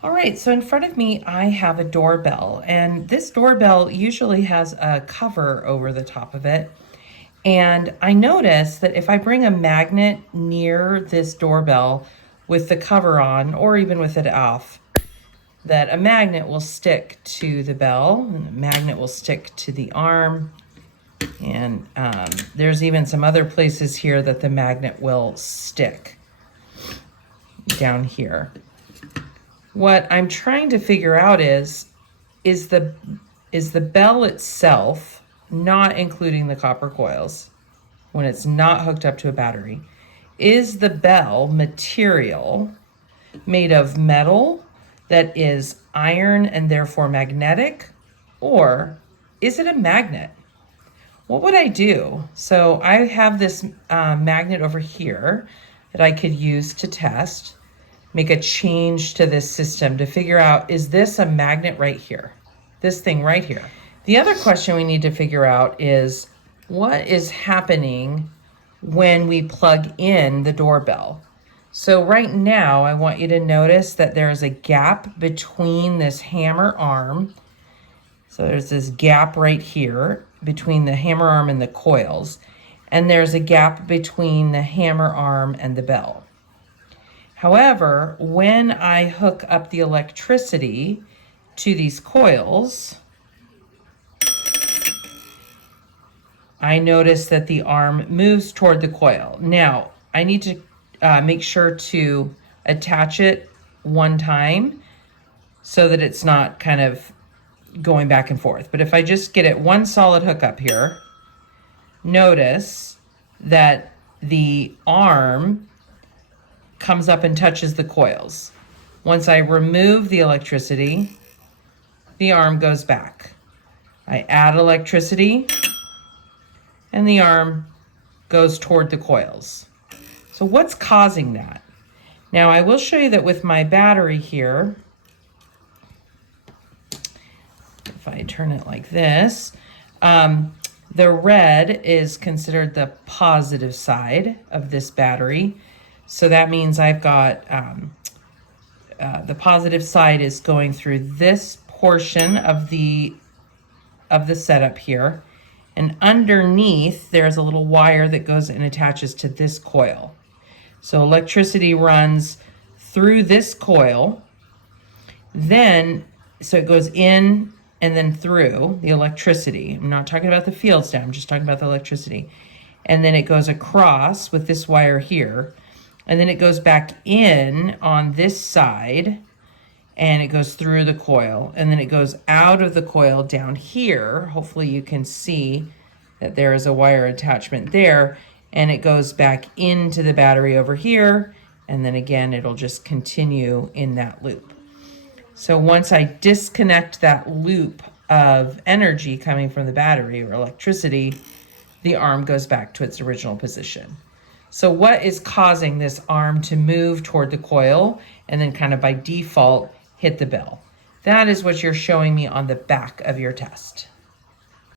All right, so in front of me, I have a doorbell, and this doorbell usually has a cover over the top of it. And I notice that if I bring a magnet near this doorbell with the cover on, or even with it off, that a magnet will stick to the bell, and a magnet will stick to the arm. And there's even some other places here that the magnet will stick down here. What I'm trying to figure out is the bell itself, not including the copper coils, when it's not hooked up to a battery, is the bell material made of metal that is iron and therefore magnetic, or is it a magnet? What would I do? So I have this magnet over here that I could use to test, make a change to this system to figure out, is this a magnet right here? This thing right here. The other question we need to figure out is what is happening when we plug in the doorbell. So right now, I want you to notice that there's a gap between this hammer arm. So there's this gap right here between the hammer arm and the coils, and there's a gap between the hammer arm and the bell. However, when I hook up the electricity to these coils, I notice that the arm moves toward the coil. Now, I need to make sure to attach it one time so that it's not kind of going back and forth. But if I just get it one solid hookup here, notice that the arm comes up and touches the coils. Once I remove the electricity, the arm goes back. I add electricity, and the arm goes toward the coils. So what's causing that? Now I will show you that with my battery here, if I turn it like this, the red is considered the positive side of this battery. So that means I've got the positive side is going through this portion of the setup here. And underneath, there's a little wire that goes and attaches to this coil. So electricity runs through this coil. So it goes in and then through the electricity. I'm not talking about the fields now, I'm just talking about the electricity. And then it goes across with this wire here. And then it goes back in on this side, and it goes through the coil, and then it goes out of the coil down here. Hopefully you can see that there is a wire attachment there, and it goes back into the battery over here, and then again it'll just continue in that loop. So once I disconnect that loop of energy coming from the battery or electricity, the arm goes back to its original position. So what is causing this arm to move toward the coil and then kind of by default hit the bell? That is what you're showing me on the back of your test.